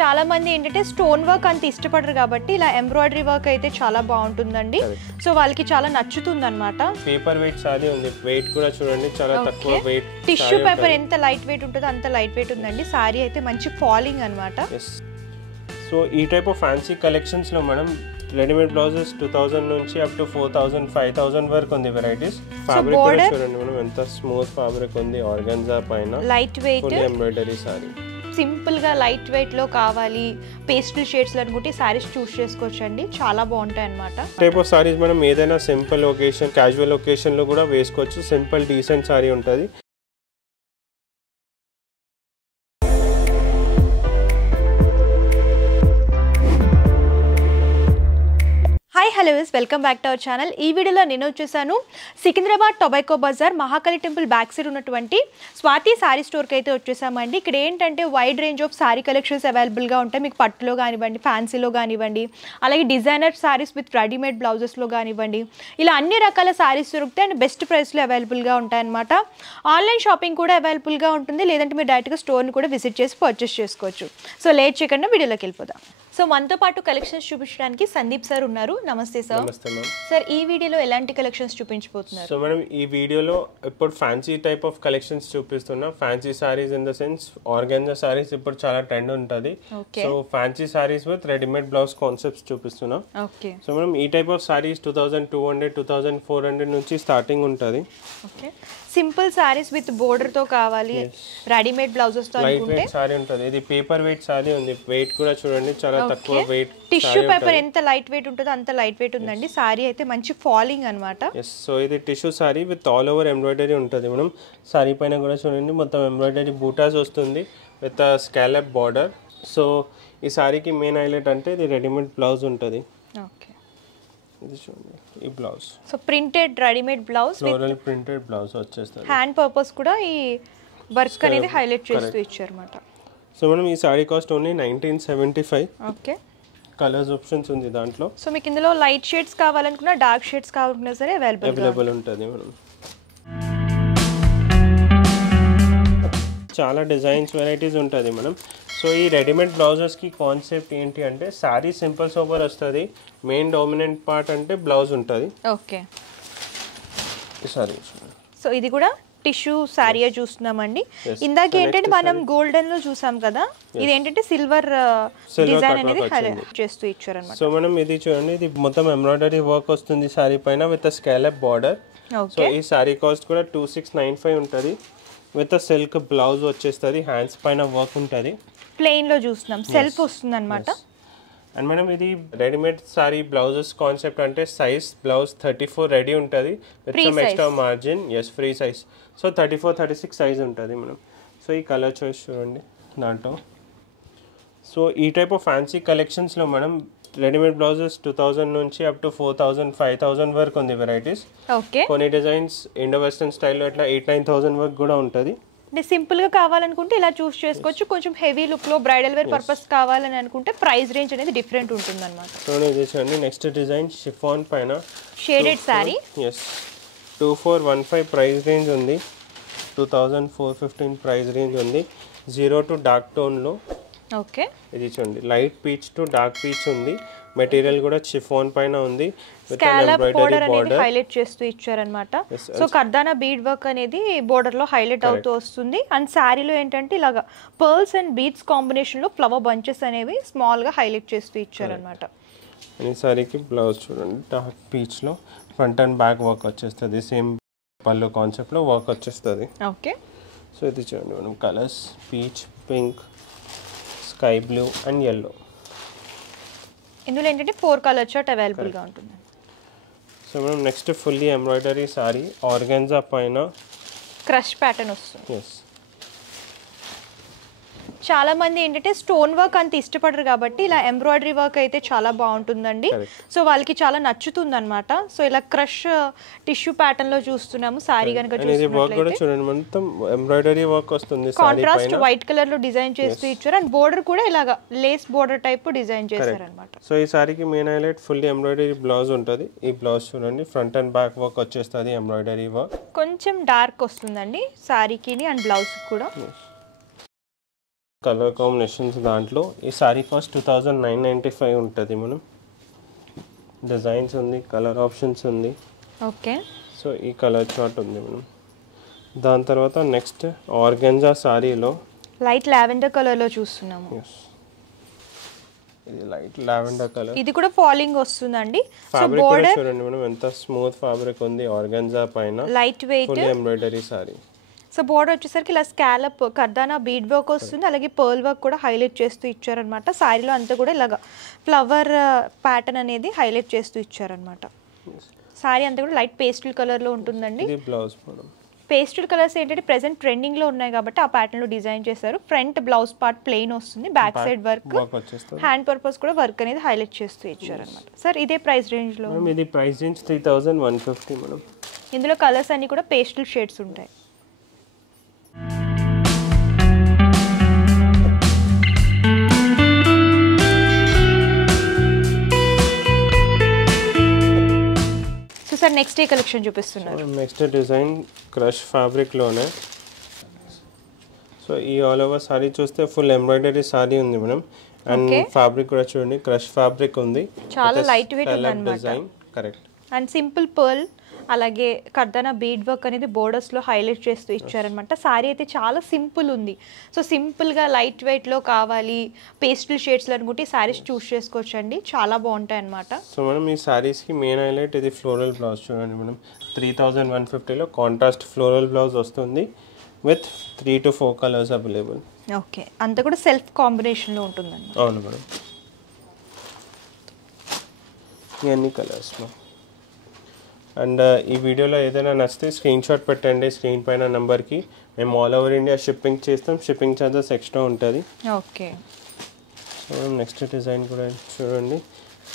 చాలా మంది ఏంటంటే స్టోన్ వర్క్ అంత ఇష్టపడరు కాబట్టి ఇలా ఎంబ్రాయిడరీ వర్క్ అయితే చాలా బాగుంటుందండి. సో వాళ్ళకి చాలా నచ్చుతుంది అన్నమాట. పేపర్ వెయిట్ సారీ ఉంది. వెయిట్ కూడా చూడండి చాలా తక్కువ వెయిట్. టిష్యూ పేపర్ ఎంత లైట్ వెయిట్ ఉంటుందో అంత లైట్ వెయిట్ ఉందండి. సారీ అయితే మంచి ఫాలింగ్ అన్నమాట. సో ఈ టైప్ ఆఫ్ ఫ్యాన్సీ కలెక్షన్స్ లో మనం రెడీమేడ్ బ్లౌజెస్ 2000 నుంచి అప్ టు 4000 5000 వరకు ఉంది వెరైటీస్. ఫ్యాబ్రిక్ కూడా చూడండి మనం ఎంత స్మూత్ ఫ్యాబ్రిక్ ఉంది. ఆర్గాన్జా పైన light weight full embroidery sorry. Simple గా లైట్ వెయిట్ లో కావాలి పేస్టల్ షేడ్స్ లో అనుకుంటే సారీస్ చూస్ చేసుకోవచ్చండి. చాలా బాగుంటాయి అన్నమాట. టైప్ ఆఫ్ సారీస్ మనం ఏదైనా సింపుల్ ఒకేషన్ క్యాజువల్ ఒకేషన్ లో కూడా వేసుకోవచ్చు. సింపుల్ డీసెంట్ సారీ ఉంటుంది. Hi hello welcome back to our channel. ఈ వీడియోలో నేను వచ్చేసాను Secunderabad tobacco Bazar Mahakali temple back side ఉన్నటువంటి స్వాతి సారీ స్టోర్కి అయితే వచ్చేసామండి. ఇక్కడ ఏంటంటే wide range of sari collections అవైలబుల్గా ఉంటాయి. మీకు పట్టులో కానివ్వండి, ఫ్యాన్సీలో కానివ్వండి, అలాగే డిజైనర్ సారీస్ విత్ రెడీమేడ్ బ్లౌజెస్లో కానివ్వండి, ఇలా అన్ని రకాల సారీస్ దొరుకుతాయి అండ్ బెస్ట్ ప్రైస్లో అవైలబుల్గా ఉంటాయన్నమాట. ఆన్లైన్ షాపింగ్ కూడా అవైలబుల్గా ఉంటుంది. లేదంటే మీరు డైరెక్ట్గా స్టోర్ని కూడా విజిట్ చేసి పర్చేస్ చేసుకోవచ్చు. సో లేట్ చేయకుండా వీడియోలోకి వెళ్ళిపోదాం. సో మనతో పాటు కలెక్షన్స్ చూపించడానికి సందీప్ సార్ ఉన్నారు. నమస్తే సార్. నమస్తే మ్యామ్. సార్ ఈ వీడియోలో ఎలాంటి కలెక్షన్స్ చూపించబోతున్నారు? సో మనం ఈ వీడియోలో ఇప్పుడు ఫ్యాన్సీ టైప్ ఆఫ్ కలెక్షన్స్ చూపిస్తున్నాం. Fancy saris in the sense organza saris ఇప్పుడు చాలా ట్రెండ్ ఉంటుంది. So fancy saris with readymade blouse concepts చూపిస్తున్నాం. ఓకే. సో మనం ఈ టైప్ ఆఫ్ సారీస్ 2200 2400 నుంచి స్టార్టింగ్ ఉంటుంది. Okay. Simple saris with border తో కావాలి, రెడీమేడ్ బ్లౌజెస్ తో అనుకుంటే లైట్ వెయిట్ సారీ ఉంటుంది. ఇది పేపర్ వెయిట్ సారీ ఉంది. వెయిట్ కూడా చూడండి చాలా తక్కువ వెయిట్. టిష్యూ పేపర్ ఎంత లైట్ వెయిట్ ఉంటుందో అంత లైట్ వెయిట్ ఉందండి. సారీ అయితే మంచి ఫాలింగ్ అన్నమాట. సో ఇది tissue sorry with all over embroidery ఉంటుంది. మనం సారీ పైన కూడా చూడండి మొత్తం ఎంబ్రాయిడరీ బూటాస్ వస్తుంది విత్ స్కాలప్ బార్డర్. సో ఈ సారీకి మెయిన్ హైలైట్ అంటే ఇది రెడీమేడ్ బ్లౌజ్ ఉంటుంది. ఓకే. ఇది చూడండి ఈ blouse. So printed readymade blouse, floral printed blouse వచ్చేస్తుంది. హ్యాండ్ పర్పస్ కూడా ఈ వర్క్ అనేది హైలైట్ చేస్తూ ఇచ్చారన్నమాట. సో మనం ఈ sari cost only 1975. Okay. Colours options ఉంది దాంట్లో. సో మీకు ఇందులో లైట్ షేడ్స్ కావాలనుకున్నా, డార్క్ షేడ్స్ కావాలనుకున్నా సరే అవైలబుల్ ఉంటుంది. మనం చాలా డిజైన్స్ వెరైటీస్ ఉంటుంది మనం. సో ఈ రెడీమేడ్ బ్లౌజెస్కి కాన్సెప్ట్ ఏంటి అంటే సారీ సింపుల్ సోబర్ వస్తుంది. మెయిన్ డామినెంట్ పార్ట్ అంటే బ్లౌజ్ ఉంటుంది. ఓకే. సారీ. సో ఇది కూడా టిష్యూ సారీ చూస్తున్నామండి. ఇందాక ఏంటంటే మనం గోల్డెన్ లో చూసాం కదా, ఇది ఏంటంటే సిల్వర్ డిజైన్ అనేది హైలైట్ చేస్తూ ఇచ్చారన్నమాట. సో మనం ఇది చూడండి, ఇది మొత్తం ఎంబ్రాయిడరీ వర్క్ వస్తుంది సారీ పైన విత్ స్కాలప్ బార్డర్. సో ఈ సారీ కాస్ట్ కూడా 2695 ఉంటుంది. విత్ సిల్క్ బ్లౌజ్ వచ్చేస్తుంది. హ్యాండ్స్ పైన వర్క్ ఉంటుంది. ప్లెయిన్ లో చూస్తున్నాం, సెల్ఫ్ వస్తుంది అనమాట. అండ్ మేడం ఇది రెడీమేడ్ సారీ బ్లౌజెస్ కాన్సెప్ట్ అంటే సైజ్ బ్లౌజ్ 34 రెడీ ఉంటుంది with some extra margin. Yes, free size. So 34 36 size ఉంటుంది మేడం. సో ఈ కలర్ చాయిస్ చూడండి దాంట్లో. సో ఈ టైప్ ఆఫ్ ఫ్యాన్సీ కలెక్షన్స్లో మనం రెడీమేడ్ బ్లౌజెస్ 2000 నుంచి అప్ టు 4000 5000 వరకు ఉంది వెరైటీస్. ఓకే. కొన్ని డిజైన్స్ ఇండో వెస్టర్న్ స్టైల్లో ఇట్లా 8-9,000 వరకు కూడా ఉంటుంది. అంటే సింపుల్ గా కావాలనుకుంటే ఇలా చూస్ చేసుకోవచ్చు. కొంచెం హెవీ లుక్ లో బ్రైడల్ వేర్ పర్పస్ కావాలని అనుకుంటే ప్రైస్ రేంజ్ అనేది డిఫరెంట్ ఉంటుంది అనమాట. సో ఇది చూడండి నెక్స్ట్ డిజైన్ షిఫాన్ పైన shaded sari. Yes, 2415 price range ఉంది. 2415 ప్రైస్ రేంజ్ ఉంది. 0 to డార్క్ టోన్లో. ఓకే. ఇది చూడండి light peach to dark peach ఉంది. మెటీరియల్ కూడా షిఫాన్ పైన ఉంది. స్కాలప్ బోర్డర్ అనేది హైలైట్ చేస్తూ ఇచ్చారన్నమాట. సో కర్దానా బీడ్ వర్క్ అనేది బోర్డర్ లో హైలైట్ అవుతూ వస్తుంది. అండ్ శారీలో ఏంటంటే ఇలాగా పర్ల్స్ అండ్ బీడ్స్ కాంబినేషన్ లో ఫ్లవర్ బంచెస్ అనేవి స్మాల్ గా హైలైట్ చేస్తూ ఇచ్చారన్నమాట. ఈ సారీకి బ్లౌజ్ చూడండి డార్క్ పీచ్ లో ఫ్రంట్ అండ్ బ్యాక్ వర్క్ వచ్చేస్తుంది. సేమ్ పళ్ళు కాన్సెప్ట్ లో వర్క్ వచ్చేస్తుంది. ఓకే. సో ఇది చూడండి మనం colours peach, pink, sky blue and yellow. ఇందులో ఏంటంటే 4 కలర్ చార్ట్ అవైలబుల్ గా ఉంటుంది. సో మనం next fully embroidery sorry organza పైన క్రష్ ప్యాటర్న్ వస్తుంది. ఎస్. చాలా మంది ఏంటంటే స్టోన్ వర్క్ అంత ఇష్టపడరు కాబట్టి ఇలా ఎంబ్రాయిడరీ వర్క్ అయితే చాలా బాగుంటుందండి. సో వాళ్ళకి చాలా నచ్చుతుంది అనమాట. సో ఇలా క్రష్ టిష్యూ ప్యాటర్న్ లో చూస్తున్నాము. సారీ కనుక చూడండి మొత్తం ఎంబ్రాయిడరీ వర్క్ వస్తుంది. కాంట్రాస్ట్ వైట్ కలర్ లో డిజైన్ చేస్తూ ఇచ్చారు. అండ్ బోర్డర్ కూడా ఇలాగా లేస్ బోర్డర్ టైప్ డిజైన్ చేశారు అనమాట. సో ఈ సారీకి main highlight fully embroidery blouse ఉంటుంది. ఈ బ్లౌజ్ చూడండి ఫ్రంట్ అండ్ బ్యాక్ వర్క్ వచ్చేస్తుంది. ఎంబ్రాయిడరీ వర్క్ కొంచెం డార్క్ వస్తుందండి సారీకి అండ్ బ్లౌజ్ కూడా. కలర్ కాంబినేషన్స్ దాంట్లో ఈ సారీ కాస్ట్ 2995 ఉంటుంది మనం. డిజైన్స్ ఉంది, కలర్ ఆప్షన్స్ ఉంది. ఓకే. సో ఈ కలర్ చార్ట్ ఉంది మనం. దాని తర్వాత నెక్స్ట్ ఆర్గెంజా సారీలో లైట్ లావెండర్ కలర్ లో చూస్తున్నాము. ఇది లైట్ లావెండర్ కలర్. ఇది కూడా ఫాలింగ్ వస్తుందండి. సో ఫ్యాబ్రిక్ కూడా బోర్డర్ చూడండి మనం ఎంత స్మూత్ ఫ్యాబ్రిక్ ఉంది. ఆర్గెంజా పైన light weight full embroidery sorry. So border వచ్చేసరికి ఇలా స్కాలప్ కర్దానా బీడ్ వర్క్ వస్తుంది, అలాగే పర్ల్ వర్క్ కూడా హైలైట్ చేస్తూ ఇచ్చారనమాట. శారీలో అంతా కూడా ఇలాగా ఫ్లవర్ ప్యాటర్న్ అనేది హైలైట్ చేస్తూ ఇచ్చారనమాట. శారీ అంతా కూడా లైట్ పేస్టల్ కలర్లో ఉంటుందండి. ఇది బ్లౌజ్ మేడం. పేస్టల్ కలర్స్ ఏంటంటే ప్రెసెంట్ ట్రెండింగ్లో ఉన్నాయి కాబట్టి ఆ ప్యాటర్న్లో డిజైన్ చేశారు. ఫ్రంట్ బ్లౌజ్ పార్ట్ ప్లెయిన్ వస్తుంది, back side work, hand purpose కూడా వర్క్ అనేది హైలైట్ చేస్తూ ఇచ్చారనమాట. సార్ ఇదే ప్రైస్ రేంజ్లో? ఇది ప్రైస్ రేంజ్ 3150 మేడం. ఇందులో కలర్స్ అన్ని కూడా పేస్టల్ షేడ్స్ ఉంటాయి. సార్ నెక్స్ట్ ఏ కలెక్షన్ చూపిస్తున్నారు? నెక్స్ట్ డిజైన్ క్రష్ ఫ్యాబ్రిక్లోనే. సో ఈ ఆల్ ఓవర్ సారీ చూస్తే ఫుల్ ఎంబ్రాయిడరీ సారీ ఉంది మేడం. అండ్ ఫ్యాబ్రిక్ కూడా చూడండి క్రష్ ఫ్యాబ్రిక్ ఉంది, చాలా లైట్ వెయిట్ ఉంది అన్నమాట. Design correct. And simple pearl అలాగే కర్దానా బీడ్ వర్క్ అనేది బోర్డర్స్లో హైలైట్ చేస్తూ ఇచ్చారనమాట. సారీ అయితే చాలా సింపుల్ ఉంది. సో సింపుల్గా లైట్ వెయిట్లో కావాలి, పేస్టల్ షేడ్స్లో అనుకుంటే ఈ సారీస్ చూస్ చేసుకోవచ్చు అండి, చాలా బాగుంటాయి అనమాట. సో మనం ఈ సారీస్కి మెయిన్ హైలైట్ ఇది ఫ్లోరల్ బ్లౌజ్ చూడండి మనం. 3150లో కాంట్రాస్ట్ ఫ్లోరల్ బ్లౌజ్ వస్తుంది with 3 to 4 colours available. Okay, అంతా కూడా సెల్ఫ్ కాంబినేషన్లో ఉంటుందండి. అవును మేడం, ఇవన్నీ కలర్స్ మ్యామ్. అండ్ ఈ వీడియోలో ఏదైనా నచ్చితే స్క్రీన్ షాట్ పెట్టండి స్క్రీన్ పైన నెంబర్కి. మేము ఆల్ ఓవర్ ఇండియా షిప్పింగ్ చేస్తాం, షిప్పింగ్ ఛార్జెస్ ఎక్స్ట్రా ఉంటుంది. ఓకే. సో నెక్స్ట్ డిజైన్ కూడా చూడండి.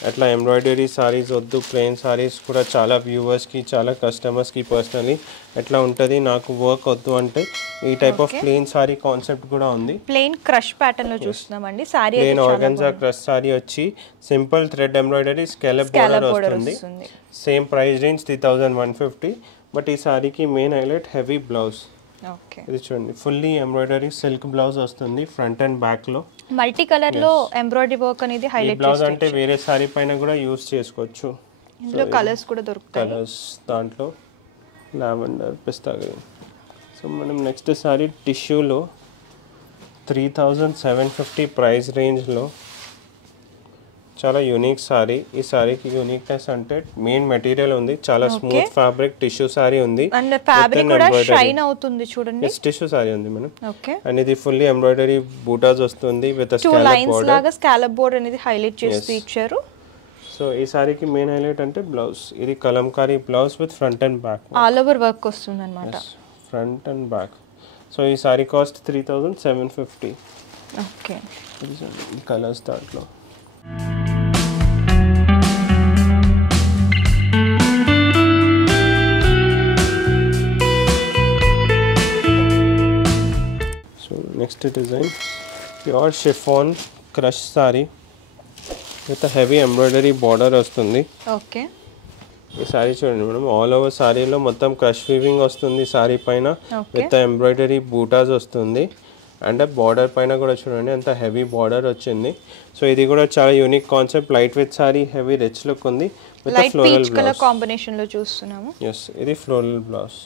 అట్లా ఎంబ్రాయిడరీ సారీస్ వద్దు, ప్లెయిన్ సారీస్ కూడా చాలా వ్యూవర్స్కి చాలా కస్టమర్స్కి పర్సనలీ ఎట్లా ఉంటుంది నాకు వర్క్ వద్దు అంటే ఈ type of plain sari concept కూడా ఉంది. ప్లెయిన్ క్రష్ ప్యాటర్న్ లో చూస్తున్నామండి. Sari plain organza crush sari వచ్చి simple thread embroidery scallop border వస్తుంది. Same price range 3150. బట్ ఈ సారీకి main highlight heavy blouse. Okay, ఇది చూడండి ఫుల్లీ ఎంబ్రాయిడరీ సిల్క్ బ్లౌజ్ వస్తుంది ఫ్రంట్ అండ్ బ్యాక్ లో. మల్టీ కలర్ లో ఎంబ్రాయిడరీ వర్క్ అనేది హైలైట్ బ్లౌజ్ అంటే వేరే సారీ పైన కూడా యూస్ చేసుకోవచ్చు. ఇందులో కలర్స్ కూడా దొరుకుతాయి. కలర్స్ దాంట్లో లావెండర్, పిస్తా గ్రీన్. సో మనం నెక్స్ట్ సారీ టిష్యూలో 3750 ప్రైస్ రేంజ్లో చాలా యూనిక్ సారీ. ఈ సారీకి యూనిక్నెస్ అంటే మెయిన్ మెటీరియల్ ఉంది, చాలా స్మూత్ ఫ్యాబ్రిక్ టిష్యూ సారీ ఉంది. అండ్ ఫ్యాబ్రిక్ కూడా షైన్ అవుతుంది చూడండి. టిష్యూ సారీ ఉంది మనం. ఓకే, అండ్ ఇది ఫుల్లీ ఎంబ్రాయిడరీ బూటాస్ వస్తుంది విత్ స్కాలప్ లైన్స్ లాగా స్కాలప్ బోర్డర్ అనేది హైలైట్ చేస్తూ ఇచ్చారు. సో ఈ సారీకి మెయిన్ హైలైట్ అంటే బ్లౌజ్. ఇది Kalamkari blouse with front and back all over work వస్తుంది అన్నమాట, ఫ్రంట్ అండ్ బ్యాక్. సో ఈ సారీ కాస్ట్ 3750. ఓకే, ఈ కలర్స్ దాంట్లో. Next design pure chiffon crush sorry with heavy embroidery border వస్తుంది. ఓకే, ఈ సారీ చూడండి మేడం ఆల్ ఓవర్ సారీలో మొత్తం క్రష్ వీవింగ్ వస్తుంది సారీ పైన విత్ ఎంబ్రాయిడరీ బూటాస్ వస్తుంది. అండ్ బార్డర్ పైన కూడా చూడండి అంత హెవీ బార్డర్ వచ్చింది. సో ఇది కూడా చాలా unique concept, light weight sorry, heavy rich look ఉంది విత్ ఫ్లోరల్ కలర్ కాంబినేషన్ లో చూస్తున్నాము. ఎస్, ఇది floral blouse.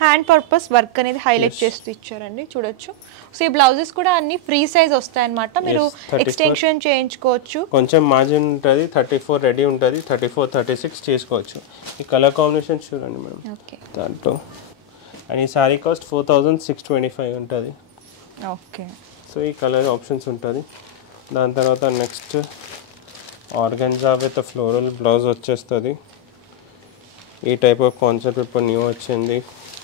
Hand purpose work అనేది హైలైట్ చేస్తూ ఇచ్చారండి, చూడొచ్చు. సో ఈ బ్లౌజెస్ కూడా అన్ని ఫ్రీ సైజ్ వస్తాయి అన్నమాట, మీరు ఎక్స్టెన్షన్ చేయించుకోవచ్చు. కొంచెం మార్జిన్ ఉంటుంది, 34 రెడీ ఉంటుంది, 34, 36 చేసుకోవచ్చు. ఈ కలర్ కాంబినేషన్ చూడండి మేడం. ఓకే, దాంట్లో. అండ్ ఈ సారీ కాస్ట్ 4625 ఉంటుంది. ఓకే, సో ఈ కలర్ ఆప్షన్స్ ఉంటుంది. దాని తర్వాత next organza with floral blouse వచ్చేస్తుంది. ఈ టైప్ ఆఫ్ కాన్సెప్ట్ ఇప్పుడు న్యూ వచ్చింది.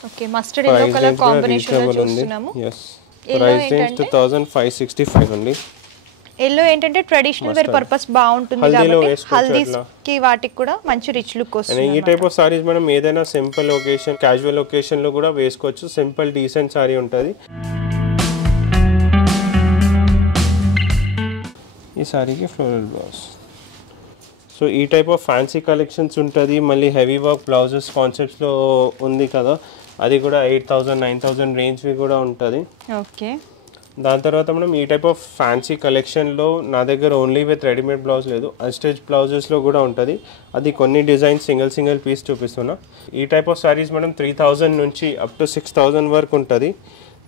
Okay, mustard yellow colour combination లో చూస్తున్నాము. yes, ప్రైస్ రేంజ్ 2565 ఉంది. ఎల్లో ఏంటంటే ట్రెడిషనల్ వేర్ పర్పస్ బాగుంటుంది కాబట్టి హల్దీస్ కి వాటికి కూడా మంచి రిచ్ లుక్ వస్తుంది. ఈ టైప్ ఆఫ్ సారీస్ మనం ఏదైనా సింపుల్ ఒకేషన్, క్యాజువల్ ఒకేషన్ లో కూడా వేసుకోవచ్చు. సింపుల్ డీసెంట్ సారీ ఉంటుంది. ఈ సారీకి ఫ్లోరల్ బ్లౌజ్. సో ఈ టైప్ ఆఫ్ ఫ్యాన్సీ కలెక్షన్స్ ఉంటుంది. మళ్ళీ హెవీ వర్క్ బ్లౌజెస్ కాన్సెప్ట్స్లో ఉంది కదా, అది కూడా 8000, 9000 రేంజ్వి కూడా ఉంటుంది. ఓకే, దాని తర్వాత మనం ఈ టైప్ ఆఫ్ ఫ్యాన్సీ కలెక్షన్లో నా దగ్గర ఓన్లీ విత్ రెడీమేడ్ బ్లౌజ్ లేదు, అన్స్టిచ్ బ్లౌజెస్లో కూడా ఉంటుంది. అది కొన్ని డిజైన్స్ సింగిల్ పీస్ చూపిస్తున్నా. ఈ టైప్ ఆఫ్ సారీస్ మనం 3000 నుంచి అప్ టు 6000 వరకు ఉంటుంది.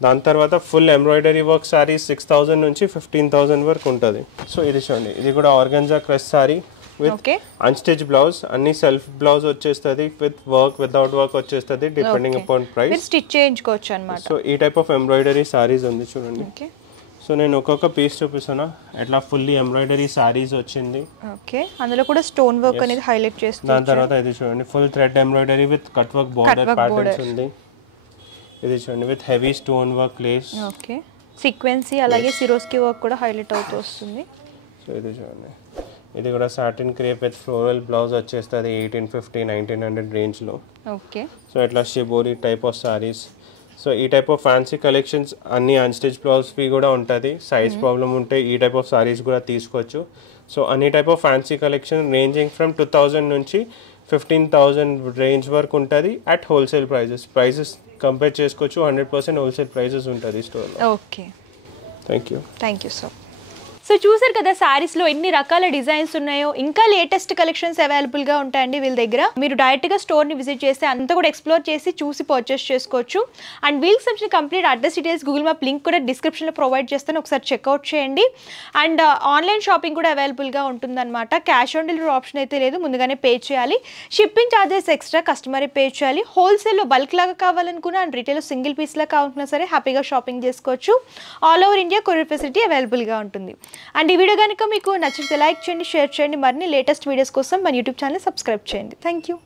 దాని తర్వాత ఫుల్ ఎంబ్రాయిడరీ వర్క్ సారీస్ 6000 నుంచి 15000 వరకు ఉంటుంది. సో ఇది చూడండి, ఇది కూడా organza crush sorry with unstitch blouse, అన్ని సెల్ఫ్ బ్లౌజ్ వచ్చేస్తుంది, విత్ వర్క్ వితౌట్ వర్క్ వచ్చేస్తుంది డిపెండింగ్ అపాన్ ప్రైస్. స్టిచ్ చేయించుకోవచ్చు అన్నమాట. సో ఈ టైప్ ఆఫ్ ఎంబ్రాయిడరీ సారీస్ ఉంది చూడండి. సో నేను ఒక్కొక్క పీస్ చూపిస్తున్నా. ఎట్లా ఫుల్లీ ఎంబ్రాయిడరీ సారీస్ వచ్చింది. ఓకే, అందులో కూడా స్టోన్ వర్క్ అనేది హైలైట్ చేస్తుంది. దాని తర్వాత ఇది చూడండి, full thread embroidery with cut work border patterns ఉంది. ఇది చూడండి with heavy stone work lace. Okay, sequence అలాగే సిరోస్కి వర్క్ కూడా హైలైట్ అవుతూ వస్తుంది. సో ఇది చూడండి, ఇది కూడా satin crepe with floral blouse వచ్చేస్తుంది 1850-1900 రేంజ్లో. ఓకే, సో ఇట్లా shibori type of saris. So ఈ టైప్ ఆఫ్ ఫ్యాన్సీ కలెక్షన్స్ అన్ని అన్స్టిచ్ బ్లౌజ్వి కూడా ఉంటుంది. సైజ్ ప్రాబ్లం ఉంటే ఈ టైప్ ఆఫ్ సారీస్ కూడా తీసుకోవచ్చు. సో అన్ని type of fancy collection ranging from 2000 నుంచి 15000 రేంజ్ వరకు ఉంటుంది అట్ హోల్సేల్ ప్రైజెస్ కంపేర్ చేసుకోవచ్చు. 100% హోల్సేల్ ప్రైజెస్ ఉంటుంది స్టోర్లో. Okay, thank you so so చూసారు కదా శారీస్లో ఎన్ని రకాల డిజైన్స్ ఉన్నాయో, ఇంకా లేటెస్ట్ కలెక్షన్స్ అవైలబుల్గా ఉంటాయండి వీళ్ళ దగ్గర. మీరు డైరెక్ట్గా స్టోర్ని విజిట్ చేస్తే అంతా కూడా ఎక్స్ప్లోర్ చేసి చూసి పర్చేస్ చేసుకోవచ్చు. అండ్ వీళ్ళకి సంబంధించిన complete address details Google map link కూడా డిస్క్రిప్షన్లో ప్రొవైడ్ చేస్తాను, ఒకసారి చెక్అవుట్ చేయండి. అండ్ ఆన్లైన్ షాపింగ్ కూడా అవైలబుల్గా ఉంటుందన్నమాట. క్యాష్ ఆన్ డెలివరీ ఆప్షన్ అయితే లేదు, ముందుగానే పే చేయాలి. షిప్పింగ్ ఛార్జెస్ ఎక్స్ట్రా, కస్టమరే పే చేయాలి. హోల్సేల్లో బల్క్ లాగా కావాలనుకున్నా అండ్ రీటైల్లో సింగిల్ పీస్లా కావాలన్నా సరే హ్యాపీగా షాపింగ్ చేసుకోవచ్చు. All over India courier facility అవైలబుల్గా ఉంటుంది. అండ్ ఈ వీడియో కనుక మీకు నచ్చితే లైక్ చేయండి, షేర్ చేయండి. మరిన్ని లేటెస్ట్ వీడియోస్ కోసం మన యూట్యూబ్ ఛానల్ సబ్స్క్రైబ్ చేయండి. Thank you.